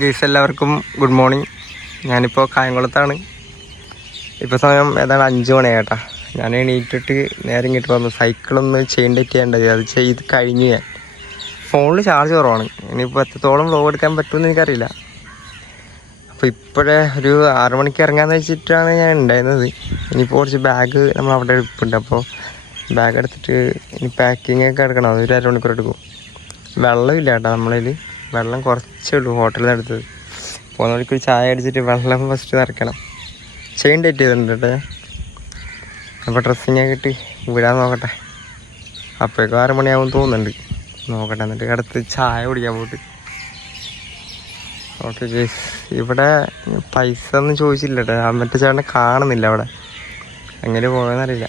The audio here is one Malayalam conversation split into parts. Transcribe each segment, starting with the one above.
ഗൈസ് എല്ലാവർക്കും ഗുഡ് മോർണിംഗ്. ഞാനിപ്പോൾ കായംകുളത്താണ്. ഇപ്പോൾ സമയം ഏതാണ് 5 മണിയായിട്ടാ. ഞാൻ എണീറ്റിട്ട് നേരെ ഇങ്ങോട്ട് വന്നു. സൈക്കിളൊന്ന് ചെയിൻ ചെയ്യേണ്ടത് അത് ചെയ്ത് കഴിഞ്ഞു. ഞാൻ ഫോണിൽ ചാർജ് കുറവാണ്. ഇനിയിപ്പോൾ എത്രത്തോളം വ്ലോഗ് എടുക്കാൻ പറ്റുമെന്ന് എനിക്കറിയില്ല. അപ്പോൾ ഇപ്പോഴേ ഒരു 6 മണിക്ക് ഇറങ്ങാമെന്ന് വെച്ചിട്ടാണ് ഞാൻ ഉണ്ടായിരുന്നത്. ഇനിയിപ്പോൾ കുറച്ച് ബാഗ് നമ്മൾ അവിടെ എടുപ്പുണ്ട്. അപ്പോൾ ബാഗ് എടുത്തിട്ട് ഇനി പാക്കിംഗ് ഒക്കെ എടുക്കണം. അതൊരു 1.5 മണിക്കൂർ എടുക്കും. വെള്ളമില്ല കേട്ടോ നമ്മളതിൽ. വെള്ളം കുറച്ചേ ഉള്ളൂ ഹോട്ടലിൽ നിന്ന് എടുത്തത്. പോകുന്ന വഴിക്ക് ചായ അടിച്ചിട്ട് വെള്ളം ഫസ്റ്റ് നിറയ്ക്കണം. ചെയിൻ ടൈറ്റ് ചെയ്തിട്ടുണ്ട് കേട്ടോ. അപ്പോൾ ഡ്രസ്സിങ്ങൊക്കെ ഇട്ട് വിടാൻ നോക്കട്ടെ. അപ്പോഴേക്കും 6 മണിയാവും തോന്നുന്നുണ്ട്. നോക്കട്ടെ, എന്നിട്ട് അടുത്ത് ചായ കുടിക്കാൻ പോയിട്ട്. ഓക്കെ ഗേസ്, ഇവിടെ പൈസ ഒന്നും ചോദിച്ചില്ല കേട്ടോ. മറ്റേ ചേട്ടനെ കാണുന്നില്ല അവിടെ. എങ്ങനെ പോകാമെന്നറിയില്ല.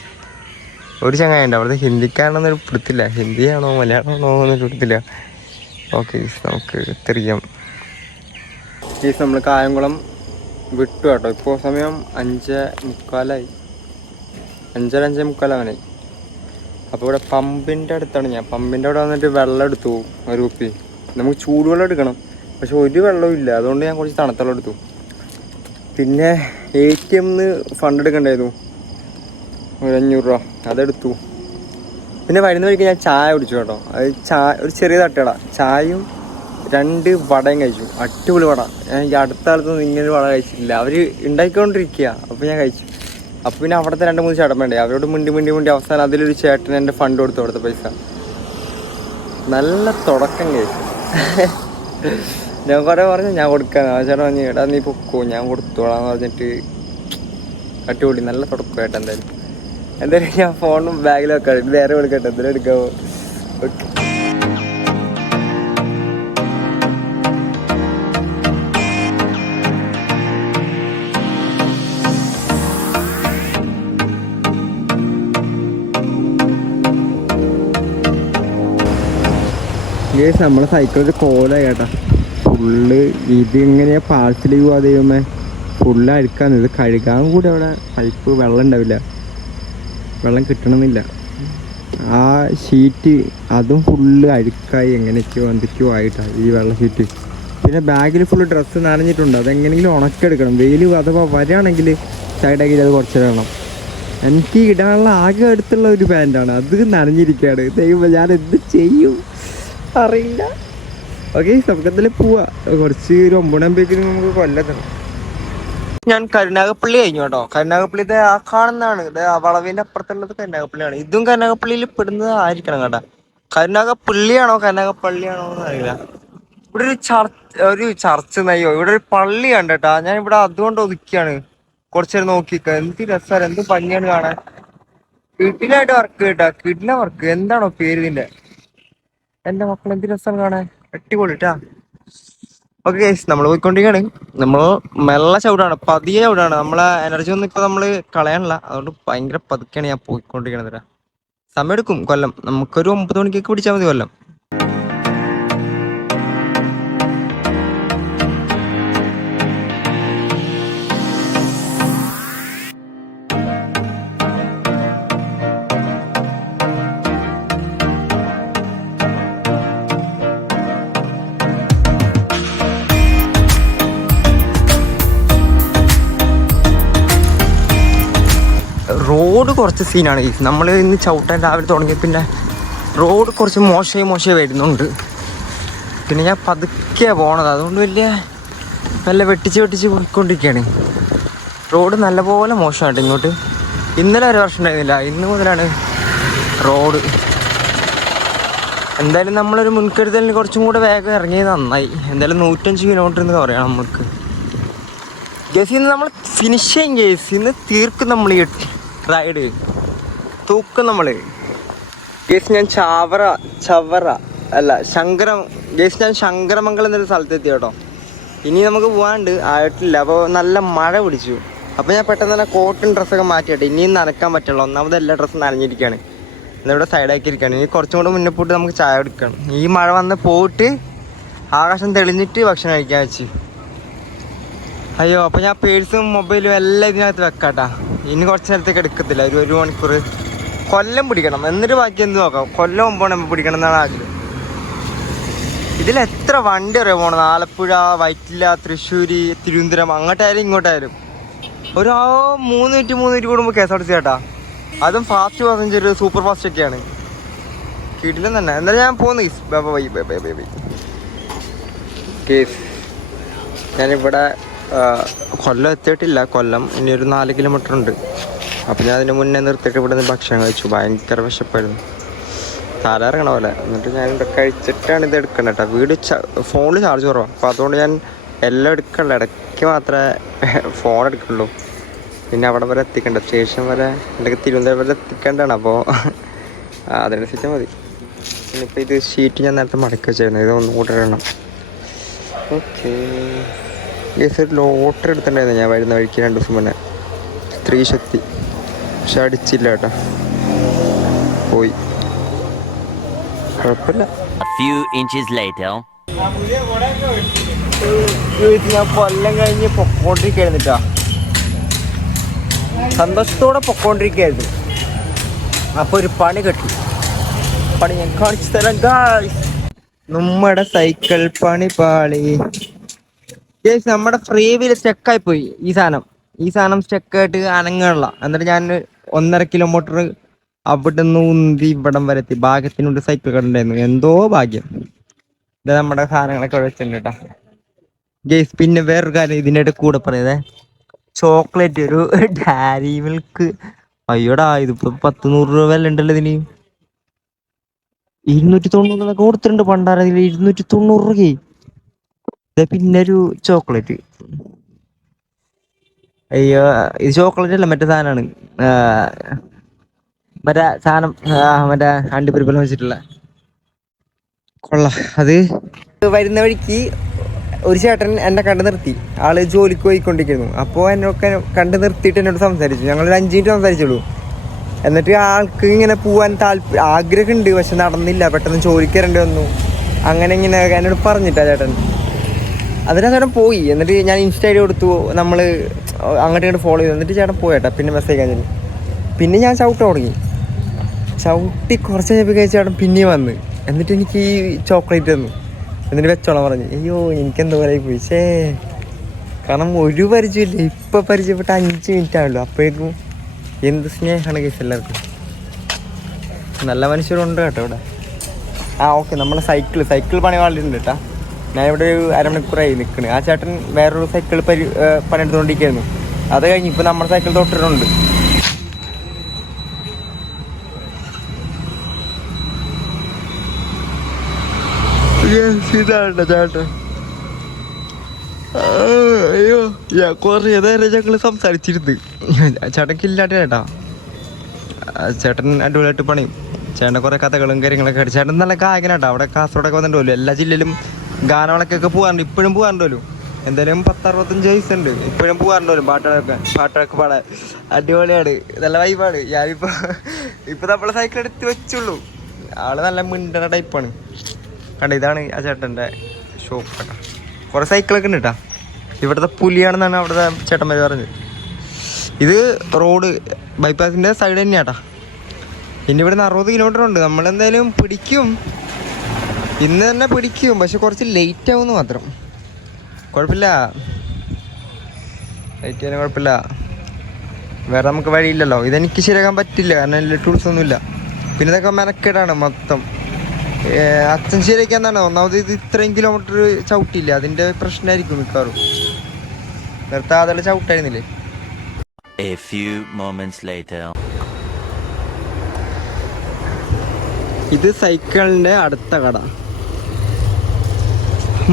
ഒരു ചങ്ങായി ഉണ്ട് അവിടുത്തെ. ഹിന്ദിക്കാരനൊന്നും പിടുത്തില്ല. ഹിന്ദിയാണോ മലയാളമാണോ എന്നൊരു പിടുത്തില്ല. ഓക്കെ ഗീസ്, നമുക്ക് തിരിക്കാം. ഗീസ്, നമ്മൾ കായംകുളം വിട്ടു കേട്ടോ. ഇപ്പോൾ സമയം 5:45. 5:45 അപ്പോൾ ഇവിടെ പമ്പിൻ്റെ അടുത്താണ് ഞാൻ. പമ്പിൻ്റെ അവിടെ വന്നിട്ട് വെള്ളം എടുത്തു, ഒരു കുപ്പി. നമുക്ക് ചൂടുവെള്ളം എടുക്കണം, പക്ഷെ ഒരു വെള്ളവും ഇല്ല. അതുകൊണ്ട് ഞാൻ കുറച്ച് തണുത്ത വെള്ളം എടുത്തു. പിന്നെ ATM ഫണ്ട് എടുക്കണ്ടായിരുന്നു, ഒരു 500 രൂപ. അതെടുത്തു. പിന്നെ വരുന്ന വഴിക്ക് ഞാൻ ചായ കുടിച്ചു കേട്ടോ. അത് ഒരു ചെറിയ തട്ടുകട. ചായയും 2 വടയും കഴിച്ചു. അടിപൊളി വട. ഞാൻ ഈ അടുത്ത കാലത്തൊന്നും ഇങ്ങനെ വട കഴിച്ചിട്ടില്ല. അവർ ഉണ്ടാക്കിക്കൊണ്ടിരിക്കുക. അപ്പോൾ ഞാൻ കഴിച്ചു. അപ്പോൾ പിന്നെ അവിടുത്തെ 2-3 ചേട്ടൻ വേണ്ടേ, അവരോട് മിണ്ടി അവസാനം അതിലൊരു ചേട്ടൻ എൻ്റെ ഫണ്ട് കൊടുത്തു, അവിടുത്തെ പൈസ. നല്ല തുടക്കം കഴിച്ചു. ഞാൻ കുറേ പറഞ്ഞു ഞാൻ കൊടുക്കാൻ. ആ ചേട്ടൻ പറഞ്ഞു എടാ നീ പൊക്കോ, ഞാൻ കൊടുത്തോളാന്ന് പറഞ്ഞിട്ട്. അടിപൊളി, നല്ല തുടക്കമായിട്ട്. എന്തായാലും ഞാൻ ഫോണും ബാഗിലും വെക്കാം. ഇത് വേറെ കൊടുക്കട്ടെ, എന്തെങ്കിലും എടുക്കാമോ? ഓക്കെ. ഗേസ്, നമ്മളെ സൈക്കിളൊരു കോലായി കേട്ടാ. ഫുള്ള് ഇതിങ്ങനെയാ പാഴ്സൽ ചെയ്യുക. ദൈവമേ, ഫുള്ള് അഴുക്കാണ്. ഇത് കഴുകാൻ കൂടി അവിടെ പൈപ്പ് വെള്ളം ഉണ്ടാവില്ല, വെള്ളം കിട്ടണമെന്നില്ല. ആ ഷീറ്റ് അതും ഫുള്ള് അഴുക്കായി എങ്ങനെയൊക്കെയോ എന്തൊക്കെയോ ആയിട്ടാണ് ഈ വെള്ള ഷീറ്റ്. പിന്നെ ബാഗിൽ ഫുള്ള് ഡ്രസ്സ് നനഞ്ഞിട്ടുണ്ട്. അതെങ്ങനെയെങ്കിലും ഉണക്കെടുക്കണം. വെയിൽ അഥവാ വരികയാണെങ്കിൽ സൈഡാക്കി അത് കുറച്ച് ഇടണം. എനിക്ക് ഇടാനുള്ള ആകെ അടുത്തുള്ള ഒരു പാൻറ്റാണ്, അത് നനഞ്ഞിരിക്കുകയാണ്. ദൈവം, ഞാൻ എന്ത് ചെയ്യും അറിയില്ല. ഓക്കെ, നമുക്ക് എന്തായാലും പോവാ. കുറച്ച് ഒരു 9 നമുക്ക് കൊല്ലത്താണ്. ഞാൻ കരുനാഗപ്പള്ളി കഴിഞ്ഞു കേട്ടോ. കരുനാഗപ്പള്ളി ഇത് ആ കാണുന്നതാണ്. ഇത് ആ വളവിന്റെ അപ്പുറത്തുള്ളത് കരുനാഗപ്പള്ളിയാണ്. ഇതും കരുനാഗപ്പള്ളിയിൽ പെടുന്നത് ആയിരിക്കണം കേട്ടാ. കരുനാഗപ്പള്ളിയാണോ കരുനാഗപ്പള്ളിയാണോ എന്ന് അറിയില്ല. ഇവിടെ ഒരു ചർച്ച് നയ്യോ, ഇവിടെ ഒരു പള്ളി കണ്ടേട്ടാ. ഞാൻ ഇവിടെ അതുകൊണ്ട് ഒതുക്കിയാണ്. കുറച്ചേരം നോക്കിക്ക. എന്ത് രസമാണ്, എന്ത് ഭംഗിയാണ് കാണാൻ. കിടിലായിട്ട് വർക്ക് കേട്ടാ. കിടില വർക്ക്. എന്താണോ പേര് ഇതിന്റെ? എന്റെ മക്കൾ, എന്ത് രസമാണ് കാണാൻ. അടിപൊളിട്ടാ. ഓക്കെ ഗൈസ്, നമ്മൾ പോയിക്കൊണ്ടിരിക്കുകയാണ്. നമ്മൾ മെല്ലെ ചവിടാണ്, പതിയെ ചവിടാണ്. നമ്മളെ എനർജി ഒന്നും ഇപ്പൊ നമ്മള് കളയാനില്ല. അതുകൊണ്ട് ഭയങ്കര പതുക്കെയാണ് ഞാൻ പോയിക്കൊണ്ടിരിക്കണത്. സമയം എടുക്കും കൊല്ലം. നമുക്കൊരു 9 മണിക്കൊക്കെ പിടിച്ചാൽ മതി കൊല്ലം. റോഡ് കുറച്ച് സീനാണ്. നമ്മൾ ഇന്ന് ചവിട്ടാൻ രാവിലെ തുടങ്ങി. പിന്നെ റോഡ് കുറച്ച് മോശമായി വരുന്നുണ്ട്. പിന്നെ ഞാൻ പതുക്കെയാണ് പോണത്. അതുകൊണ്ട് നല്ല വെട്ടിച്ച് പോയിക്കൊണ്ടിരിക്കുകയാണ്. റോഡ് നല്ലപോലെ മോശമായിട്ട് ഇങ്ങോട്ട്. ഇന്നലെ ഒരു വർഷം ഉണ്ടായിരുന്നില്ല, ഇന്ന് മുതലാണ് റോഡ്. എന്തായാലും നമ്മളൊരു മുൻകരുതലിന് കുറച്ചും കൂടെ വേഗം ഇറങ്ങിയത് നന്നായി. എന്തായാലും 105 കിലോമീറ്റർ എന്ന് പറയാം നമുക്ക്. ഗേസ്, ഇന്ന് നമ്മൾ ഫിനിഷ് ചെയ്യും. ഗേസ്, ഇന്ന് തീർക്കും നമ്മൾ ഈ റൈഡ്, തൂക്കും നമ്മൾ. ഗേസ്, ഞാൻ ഞാൻ ശങ്കരമംഗലം എന്നൊരു സ്ഥലത്തെത്തി കേട്ടോ. ഇനി നമുക്ക് പോകാണ്ട് ആയിട്ടില്ല. അപ്പോൾ നല്ല മഴ പിടിച്ചു. അപ്പോൾ ഞാൻ പെട്ടെന്ന് തന്നെ കോട്ടൺ ഡ്രസ്സൊക്കെ മാറ്റിയിട്ട് ഇനിയും നനക്കാൻ പറ്റുള്ളൂ. ഒന്നാമത് എല്ലാ ഡ്രസ്സും നനഞ്ഞിരിക്കുകയാണ്. എന്നിവിടെ സൈഡാക്കിയിരിക്കുകയാണ്. ഇനി കുറച്ചും കൂടെ മുന്നേ പോയിട്ട് നമുക്ക് ചായ എടുക്കണം. ഈ മഴ വന്ന് പോയിട്ട് ആകാശം തെളിഞ്ഞിട്ട് ഭക്ഷണം കഴിക്കാൻ വെച്ച്. അയ്യോ, അപ്പോൾ ഞാൻ പേഴ്സും മൊബൈലും എല്ലാം ഇതിനകത്ത് വെക്കാട്ടാ. ഇനി കുറച്ച് നേരത്തേക്ക് എടുക്കത്തില്ല. ഒരു മണിക്കൂർ കൊല്ലം പിടിക്കണം, എന്നിട്ട് ബാക്കി എന്ത് നോക്കാം. കൊല്ലം 9 പിടിക്കണം എന്നാണ് ആഗ്രഹം. ഇതിൽ എത്ര വണ്ടി അറിയാൻ പോണത്, ആലപ്പുഴ, വൈറ്റില, തൃശ്ശൂര്, തിരുവനന്തപുരം, അങ്ങോട്ടായാലും ഇങ്ങോട്ടായാലും ഒരു 3 മിനിറ്റ് കൂടുമ്പോൾ KSRTC ചേട്ടാ. അതും ഫാസ്റ്റ് പാസഞ്ചർ, സൂപ്പർ ഫാസ്റ്റ് ഒക്കെയാണ്. കിടിലം തന്നെ. എന്നാലും ഞാൻ പോകുന്നു കേസ്. ഞാനിവിടെ കൊല്ലം എത്തിയിട്ടില്ല. കൊല്ലം ഇനി ഒരു 4 കിലോമീറ്റർ ഉണ്ട്. അപ്പം ഞാൻ അതിന് മുന്നേ നിർത്തിയിട്ട് ഇവിടെ നിന്ന് ഭക്ഷണം കഴിച്ചു. ഭയങ്കര വിശപ്പായിരുന്നു, തലയിറങ്ങണ പോലെ. എന്നിട്ട് ഞാൻ ഇവിടെ കഴിച്ചിട്ടാണ് ഇത് എടുക്കണം കേട്ടോ. ഫോണിൽ ചാർജ് കുറവാണ്, അപ്പോൾ അതുകൊണ്ട് ഞാൻ എല്ലാം എടുക്കണില്ല, ഇടയ്ക്ക് മാത്രമേ ഫോൺ എടുക്കുള്ളൂ. പിന്നെ അവിടെ വരെ എത്തിക്കണ്ട, സ്റ്റേഷൻ വരെ അല്ലെങ്കിൽ തിരുവനന്തപുരം വരെ എത്തിക്കേണ്ടതാണ്. അപ്പോൾ അതിനനുസരിച്ച് മതി. ഇനിയിപ്പോൾ ഇത് ഷീറ്റ് ഞാൻ നേരത്തെ മടക്കി വെച്ചായിരുന്നു, ഇത് ഒന്നും കൂടെ ഇടണം. ഓക്കെ, ഒരു ലോട്ടറി എടുത്തിട്ടുണ്ടായിരുന്നു ഞാൻ വരുന്ന വഴിക്ക് 2 ദിവസം മുന്നേ, സ്ത്രീ ശക്തി. പക്ഷെ അടിച്ചില്ല കേട്ടോ, പോയി. കുഴപ്പമില്ല. ഞാൻ കൊല്ലം കഴിഞ്ഞ് പൊക്കോണ്ടിരിക്കായിരുന്നിട്ടാ, സന്തോഷത്തോടെ പൊക്കോണ്ടിരിക്കായിരുന്നു. അപ്പൊ ഒരു പണി കിട്ടി. പണി ഞാൻ കാണിച്ചു തരാം ഗായ്സ്. നമ്മുടെ സൈക്കിൾ പണി പാളി. നമ്മുടെ ഫ്രീ വീല് സ്റ്റക്കായി പോയി. ഈ സാധനം സ്റ്റക്കായിട്ട് അനങ്ങാനുള്ള. എന്നിട്ട് ഞാൻ 1.5 കിലോമീറ്റർ അവിടെ നിന്ന് ഉന്തി ഇവിടം വരെ എത്തി. ഭാഗ്യത്തിനുണ്ട് സൈക്കിൾ കണ്ടിട്ടുണ്ടായിരുന്നു, എന്തോ ഭാഗ്യം. ഇത് നമ്മുടെ സാധനങ്ങളൊക്കെ വെച്ചിട്ടുണ്ട് കേട്ടോ ഗേസ്. പിന്നെ വേറൊരു കാര്യം ഇതിൻ്റെ ഇടയിൽ കൂടെ പറയുന്നത്, ചോക്ലേറ്റ് ഒരു ഡയറി മിൽക്ക്. അയ്യോടാ, ഇതിപ്പോ 100 രൂപ വില ഉണ്ടല്ലോ ഇതിന്. 290 കൊടുത്തിട്ടുണ്ട് പണ്ടാരതിൽ, 290 രൂപ. പിന്നെ ഒരു ചോക്ലേറ്റ്. അയ്യോ, ഇത് ചോക്ലേറ്റ് അല്ല, മറ്റേ സാധനമാണ്. മറ്റേ സാധനം, മറ്റേ അണ്ടിപ്പരിപ്പെല്ലാം വെച്ചിട്ടുള്ള കൊള്ളാം. അത് വരുന്ന വഴിക്ക് ഒരു ചേട്ടൻ എന്നെ കണ്ടു നിർത്തി. ആള് ജോലിക്ക് പോയിക്കൊണ്ടിരിക്കുന്നു. അപ്പോൾ എന്നൊക്കെ കണ്ടു നിർത്തിയിട്ട് എന്നോട് സംസാരിച്ചു. ഞങ്ങളൊരു 5 മിനിറ്റ് സംസാരിച്ചുള്ളൂ. എന്നിട്ട് ആൾക്ക് ഇങ്ങനെ പോവാൻ ആഗ്രഹമുണ്ട്, പക്ഷെ നടന്നില്ല. പെട്ടെന്ന് ജോലിക്ക് വരേണ്ടി വന്നു. അങ്ങനെ ഇങ്ങനെ എന്നോട് പറഞ്ഞിട്ടാ ചേട്ടൻ. അതിനാ ചേട്ടൻ പോയി. എന്നിട്ട് ഞാൻ ഇൻസ്റ്റ ID കൊടുത്തു, നമ്മൾ അങ്ങോട്ട് ഇങ്ങോട്ട് ഫോളോ ചെയ്തു. എന്നിട്ട് ചേട്ടൻ പോയേട്ടാ. പിന്നെ മെസ്സേജ് കഴിഞ്ഞു. പിന്നെ ഞാൻ ചവിട്ട് തുടങ്ങി. ചവിട്ടി കുറച്ച് കഴിഞ്ഞപ്പോൾ ചേട്ടൻ പിന്നെയും വന്ന്. എന്നിട്ട് എനിക്ക് ഈ ചോക്ലേറ്റ് തന്നു. എന്നിട്ട് വെച്ചോളാൻ പറഞ്ഞു. അയ്യോ, എനിക്കെന്തോ പോലെ പോയി. കാരണം ഒരു പരിചയമില്ല. ഇപ്പം പരിചയപ്പെട്ട 5 മിനിറ്റ് ആണല്ലോ. അപ്പോഴേക്കും എന്ത് സ്നേഹമാണ് കേസ് എല്ലാവർക്കും. നല്ല മനുഷ്യരുണ്ട് കേട്ടോ ഇവിടെ. ഓക്കെ, നമ്മളെ സൈക്കിൾ പണി വാളിട്ടുണ്ട് കേട്ടോ. ഞാൻ ഇവിടെ ഒരു അരമണിക്കൂറായി നിൽക്കണേ. ആ ചേട്ടൻ വേറൊരു സൈക്കിൾ പണിയെടുത്തുകൊണ്ടിരിക്കുകയായിരുന്നു. അത് കഴിഞ്ഞ് ഇപ്പം നമ്മുടെ സൈക്കിൾ തൊട്ടിട്ടുണ്ട്. ഇതാണ് ചേട്ടൻ. അയ്യോ, കുറേ നേരം ഞങ്ങൾ സംസാരിച്ചിരുന്നു. ചേട്ടനില്ലാട്ട് ചേട്ടാ. ചേട്ടൻ അടിപൊളിയായിട്ട് പണിയും. ചേട്ടൻ്റെ കുറേ കഥകളും കാര്യങ്ങളൊക്കെ ആയിട്ട്. ചേട്ടൻ നല്ല ഗായകനാട്ടോ. അവിടെ കാസർഗോഡൊക്കെ വന്നിട്ടുണ്ടല്ലോ. എല്ലാ ജില്ലയിലും ഗാനമേളക്കൊക്കെ പോകാറുണ്ട്. ഇപ്പോഴും പോകാറുണ്ടല്ലോ. എന്തായാലും 10-65 വയസ്സുണ്ട്. ഇപ്പോഴും പോകാറുണ്ടല്ലോ പാട്ടൊക്കെ പാടാൻ. അടിപൊളിയാണ്, നല്ല വൈബാണ്. ഇപ്പം നമ്മളെ സൈക്കിൾ എടുത്ത് വെച്ചുള്ളൂ. ആള് നല്ല മിണ്ടണ ടൈപ്പാണ്. കണ്ട, ഇതാണ് ആ ചേട്ടൻ്റെ ഷോപ്പ് കേട്ടോ. കുറേ സൈക്കിളൊക്കെ ഉണ്ട് കേട്ടോ. ഇവിടുത്തെ പുലിയാണെന്നാണ് അവിടുത്തെ ചേട്ടന്മാർ പറഞ്ഞത്. ഇത് റോഡ് ബൈപ്പാസിൻ്റെ സൈഡ് തന്നെയാട്ടാ. ഇനി ഇവിടുന്ന് 60 കിലോമീറ്റർ ഉണ്ട്. നമ്മളെന്തായാലും പിടിക്കും, ഇന്ന് തന്നെ പിടിക്കും. പക്ഷെ കുറച്ച് ലേറ്റ് ആവുമെന്ന് മാത്രം. കുഴപ്പമില്ല, ലേറ്റ് ചെയ്യാനും കുഴപ്പമില്ല. വേറെ നമുക്ക് വഴിയില്ലല്ലോ. ഇതെനിക്ക് ശരിയാക്കാൻ പറ്റില്ല, കാരണം എല്ലാ ടൂൾസൊന്നുമില്ല. പിന്നെ ഇതൊക്കെ മെനക്കേടാണ് മൊത്തം. അച്ഛൻ ശരിയാക്കാന്നാണ്. ഒന്നാമത് ഇത് ഇത്രയും കിലോമീറ്റർ ചവിട്ടിയില്ല, അതിൻ്റെ പ്രശ്നമായിരിക്കും മിക്കവാറും. നിർത്താതെ ചവിട്ടായിരുന്നില്ലേ. ഇത് സൈക്കിളിൻ്റെ അടുത്ത കട.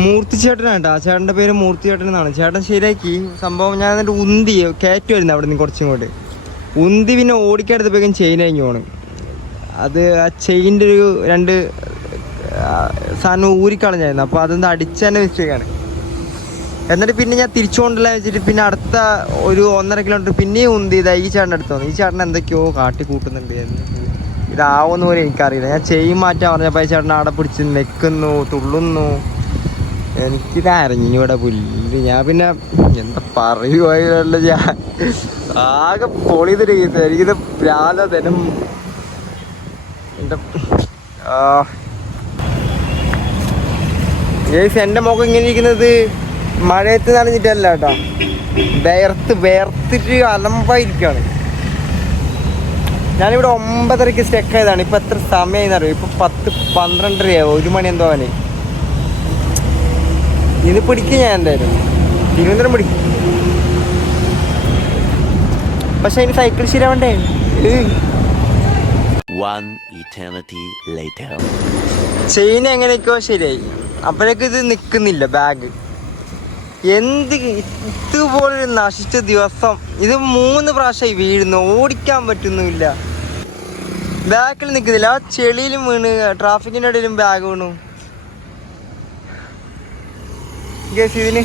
മൂർത്തി ചേട്ടനാണ് കേട്ടോ. ആ ചേട്ടൻ്റെ പേര് മൂർത്തി ചേട്ടൻ എന്നാണ്. ചേട്ടൻ ശരിയാക്കി സംഭവം. ഞാൻ എന്നിട്ട് ഉന്തി കയറ്റുമായിരുന്നു അവിടെ നിന്ന് കുറച്ചും കൂടെ ഉന്തി. പിന്നെ ഓടിക്കടുത്തപ്പോഴേക്കും ചെയിൻ കഴിഞ്ഞു പോകണം. അത് ആ ചെയിൻ്റെ ഒരു 2 സാധനം ഊരിക്കളഞ്ഞായിരുന്നു. അപ്പോൾ അതൊന്ന് അടിച്ചതിൻ്റെ മിസ്റ്റേക്കാണ്. എന്നിട്ട് പിന്നെ ഞാൻ തിരിച്ചുകൊണ്ടല്ല വെച്ചിട്ട് പിന്നെ അടുത്ത ഒരു 1.5 കിലോമീറ്റർ പിന്നെയും ഉന്തി ഇതാ ഈ ചേട്ടൻ്റെ അടുത്ത് വന്നു. ഈ ചേട്ടൻ എന്തൊക്കെയോ കാട്ടി കൂട്ടുന്നുണ്ട്. ഇതാവുന്ന പോലെ എനിക്കറിയില്ല. ഞാൻ ചെയിൻ മാറ്റാൻ പറഞ്ഞപ്പോൾ ഈ ചേട്ടൻ അവിടെ പിടിച്ച് നെക്കുന്നു, തുള്ളുന്നു. എനിക്കിത് അരഞ്ഞൂടെ പുല്ല്. ഞാൻ പിന്നെ എന്താ പറയുകയല്ല, ഞാൻ ആകെ പൊളിതൊരു കേസ്. എനിക്കിത് പ്രാന്തനും എൻ്റെ ഗൈസ് എൻ്റെ മുഖം ഇങ്ങനെ ഇരിക്കുന്നത് മഴയത്ത് നനഞ്ഞിട്ടല്ല കേട്ടോ, വേർത്തിട്ട് അലമ്പായിരിക്കുകയാണ്. ഞാനിവിടെ 9:30 സ്റ്റെക്ക് ആയതാണ്. ഇപ്പം എത്ര സമയമായി അറിയോ? ഇപ്പം 10-12 1 മണി എന്തോ അവന്. ഇത് പിടിക്കും ഞാൻ എന്തായാലും, തിരുവനന്തപുരം പിടിക്കും. പക്ഷെ അതിന് സൈക്കിൾ ശരിയാവണ്ടേ? ചെയിൻ എങ്ങനെയൊക്കെയോ ശരിയായി, അപ്പോഴേക്കും ഇത് നിൽക്കുന്നില്ല ബാഗ്. ഇതുപോലൊരു നശിച്ച ദിവസം. ഇത് 3 പ്രാവശ്യമായി വീഴുന്നു, ഓടിക്കാൻ പറ്റുന്നുമില്ല. ബാക്കിൽ നിൽക്കുന്നില്ല, ആ ചെളിയിലും വീണ്, ട്രാഫിക്കിൻ്റെ ഇടയിലും ബാഗ് വീണു. ഇതിന്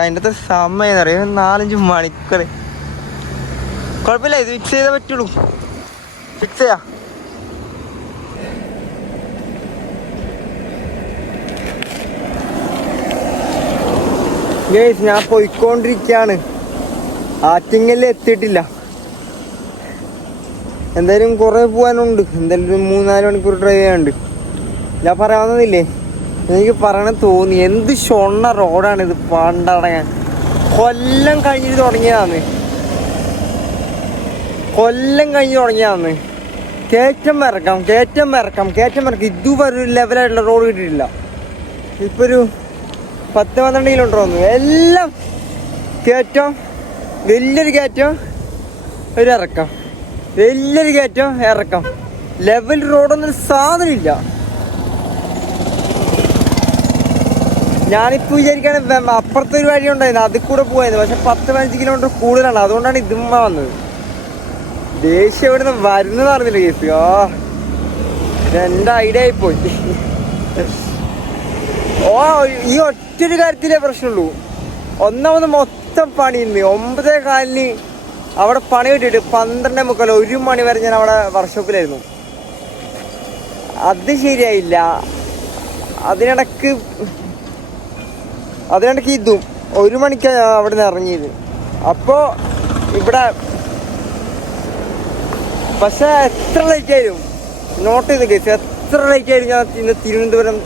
അതിൻ്റെ സമയം എന്ന് പറയും 4-5 മണിക്കൂർ. കുഴപ്പമില്ല, ഇത് ഫിക്സ് ചെയ്തേ പറ്റുള്ളൂ. ഫിക്സ് ചെയ്യാം. ഗൈസ് ഞാൻ പോയിക്കൊണ്ടിരിക്കുകയാണ്, ആറ്റിങ്ങലിൽ എത്തിയിട്ടില്ല. എന്തായാലും കുറേ പോകാനുണ്ട്, എന്തായാലും ഒരു 3-4 മണിക്കൂർ ഡ്രൈവ് ചെയ്യാനുണ്ട്. ഞാൻ പറയാവുന്നതില്ലേ, എനിക്ക് പറയണ തോന്നി. എന്ത് ഷൊണ്ണ റോഡാണിത്. പണ്ടടങ്ങാൻ കൊല്ലം കഴിഞ്ഞിട്ട് തുടങ്ങിയതാന്ന്, കയറ്റം ഇറക്കാം. ഇതുവരെ ഒരു ലെവലായിട്ടുള്ള റോഡ് കിട്ടിയിട്ടില്ല. ഇപ്പോൾ ഒരു 10-12 കിലോമീറ്റർ വന്നു, എല്ലാം കയറ്റം, വലിയൊരു കയറ്റം, ഒരു ഇറക്കം, വലിയൊരു കയറ്റം, ഇറക്കം. ലെവൽ റോഡൊന്നും സാധനമില്ല. ഞാനിപ്പോൾ വിചാരിക്കുകയാണ് അപ്പുറത്തെ ഒരു വഴി ഉണ്ടായിരുന്നു, അതിൽ കൂടെ പോയത്. പക്ഷെ 10-15 കിലോമീറ്റർ കൂടുതലാണ്, അതുകൊണ്ടാണ് ഇതുമ്മ വന്നത്. ദേഷ്യം ഇവിടെ നിന്ന് വരുന്നത് അറിഞ്ഞില്ല കേസ്. എൻ്റെ ഐഡിയ ആയിപ്പോയി. ഈ ഒറ്റൊരു കാര്യത്തിലേ പ്രശ്നമുള്ളൂ. ഒന്നാമത് മൊത്തം പണിയുന്നു. 9:15 അവിടെ പണി കിട്ടിയിട്ട് 12:45 1 മണി വരെ ഞാൻ അവിടെ വർക്ക്ഷോപ്പിലായിരുന്നു. അത് ശരിയായില്ല. അതിനിടക്ക് ഇതും 1 മണിക്കാണ് അവിടെ നിന്ന് ഇറങ്ങിയത്. അപ്പോൾ ഇവിടെ പക്ഷെ എത്ര ലേറ്റ് ആയിരുന്നു നോട്ട് ചെയ്ത് കേസ്, എത്ര ലേറ്റ് ആയിരുന്നു. ഞാൻ ഇന്ന് തിരുവനന്തപുരം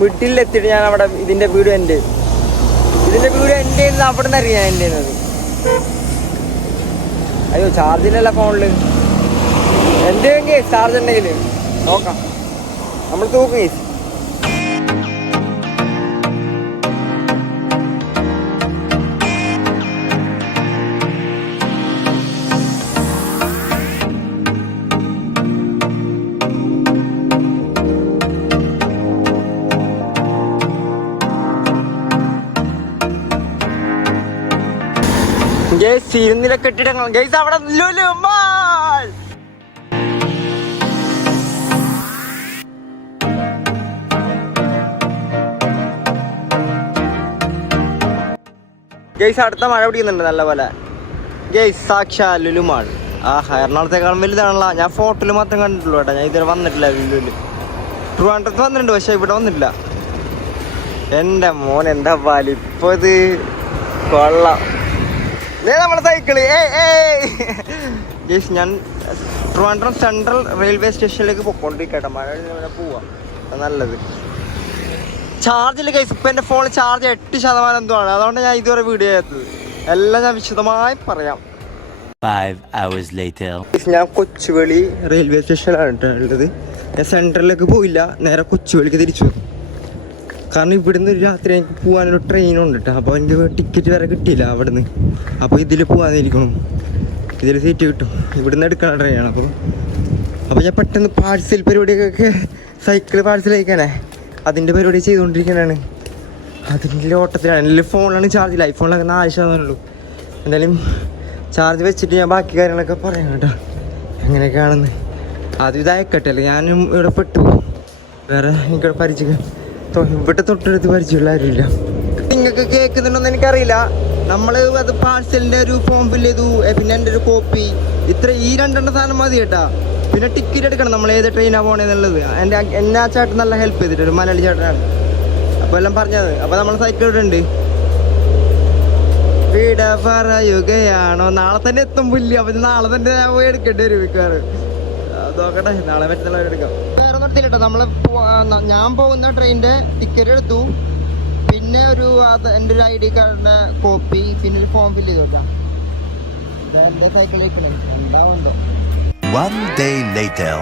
മിഡിലെത്തിയിട്ട് ഞാൻ അവിടെ ഇതിൻ്റെ വീട് എൻ്റെ അവിടെ നിന്ന് അറിയാം എൻ്റെ. അയ്യോ ചാർജിലല്ല ഫോണിൽ, എൻ്റെ കേസ് ചാർജ് ഉണ്ടെങ്കിൽ നോക്കാം, നമ്മൾ തൂക്കും കേസ്. ഇരുന്നില കെട്ടിടങ്ങൾ ഗൈസ് അവിടെ. ഗൈസ് അടുത്ത മഴ പിടിക്കുന്നുണ്ട് നല്ല പോലെ. ഗൈസ് സാക്ഷാ ലുലു മാൾ. എറണാകുളത്തേക്കാളും വലുതാണല്ലോ. ഞാൻ ഫോട്ടോയിൽ മാത്രം കണ്ടിട്ടുള്ളൂ കേട്ടോ, ഞാൻ ഇതുവരെ വന്നിട്ടില്ല ലുലുവിൽ. ട്രിവാൻഡ്രത്ത് വന്നിട്ടുണ്ട്, പക്ഷെ ഇവിടെ വന്നിട്ടില്ല. എൻ്റെ മോൻ എന്താ വലിപ്പോ ഇത്, കൊള്ളാം. നമ്മളെ സൈക്കിള്. ജസ്റ്റ് ഞാൻ ട്രിവാൻഡ്രം സെൻട്രൽ റെയിൽവേ സ്റ്റേഷനിലേക്ക് പോയിക്കൊണ്ടിരിക്കട്ടെ. മഴ പോവാ നല്ലത്. ചാർജില്ല കൈസ്. ഇപ്പം എൻ്റെ ഫോണിൽ ചാർജ് 8% എന്തോ ആണ്. അതുകൊണ്ട് ഞാൻ ഇതുവരെ വീഡിയോ ചെയ്യാത്തത്. എല്ലാം ഞാൻ വിശദമായി പറയാം. 5 hours later. ഞാൻ കൊച്ചുവേളി റെയിൽവേ സ്റ്റേഷനിലാണ് ഉള്ളത്. ഞാൻ സെൻട്രലിലേക്ക് പോയില്ല, നേരെ കൊച്ചുവേളിക്ക് തിരിച്ചു. കാരണം ഇവിടുന്ന് രാത്രി എനിക്ക് പോകാനൊരു ട്രെയിനുണ്ട് കേട്ടോ. അപ്പോൾ എനിക്ക് ടിക്കറ്റ് വരെ കിട്ടിയില്ല അവിടുന്ന്. അപ്പോൾ ഇതിൽ പോകാതിരിക്കണം, ഇതിൽ സീറ്റ് കിട്ടും. ഇവിടുന്ന് എടുക്കണം ട്രെയിനാണ്. അപ്പോൾ ഞാൻ പെട്ടെന്ന് പാഴ്സൽ പരിപാടിയൊക്കെ, സൈക്കിൾ പാഴ്സൽ അയക്കാനേ, അതിൻ്റെ പരിപാടി ചെയ്തുകൊണ്ടിരിക്കാനാണ്. അതിൻ്റെ ഓട്ടത്തിലാണ്. എൻ്റെ ഫോണിലാണ് ചാർജില്ല, ഐഫോണിലൊക്കെ 4% ഉള്ളൂ. എന്തായാലും ചാർജ് വെച്ചിട്ട് ഞാൻ ബാക്കി കാര്യങ്ങളൊക്കെ പറയാം കേട്ടോ, എങ്ങനെയൊക്കെയാണെന്ന്. ആദ്യം ഇതായിക്കട്ടെ, അല്ലേ ഞാനും ഇവിടെ പെട്ടു. വേറെ എനിക്കിവിടെ പരിചയം, ഇവിടെ തൊട്ടടുത്ത് പരിചയമുള്ള ആരുമില്ല. നിങ്ങൾക്ക് കേൾക്കുന്നുണ്ടോന്ന് എനിക്കറിയില്ല. നമ്മൾ അത് പാഴ്സലിൻ്റെ ഒരു ഫോം ഫില്ല് ചെയ്തു, പിന്നെ എൻ്റെ ഒരു കോപ്പി, ഈ 2 സാധനം മതി കേട്ടാ. പിന്നെ ടിക്കറ്റ് എടുക്കണം, നമ്മൾ ഏത് ട്രെയിനാണ് പോകണേന്നുള്ളത്. എന്നെ ആ ചേട്ടൻ നല്ല ഹെൽപ്പ് ചെയ്തിട്ട്, ഒരു മലയാളി ചേട്ടനാണ്. അപ്പോൾ എല്ലാം പറഞ്ഞത്. അപ്പോൾ നമ്മൾ സൈക്കിൾ ഇടുന്നുണ്ട്. വീട പറയുകയാണോ, നാളെ തന്നെ എത്തും പുല്ല്. അപ്പം നാളെ തന്നെ ഞാൻ പോയി എടുക്കേണ്ടി വരും മിക്കവാറും. നോക്കട്ടെ, നാളെ മറ്റന്നാൾ എടുക്കാം. വേറെ ഒന്നും നടത്തില്ല നമ്മള് ഞാൻ പോകുന്ന ട്രെയിനിന്റെ ടിക്കറ്റ് എടുത്തു, പിന്നെ എൻ്റെ ഒരു ID കാർഡിന്റെ കോപ്പി, പിന്നെ ഒരു ഫോം ഫില്ല് ചെയ്തോട്ടാ. എന്റെ സൈക്കിളിൽ എന്താ ഉണ്ടോ. One day later.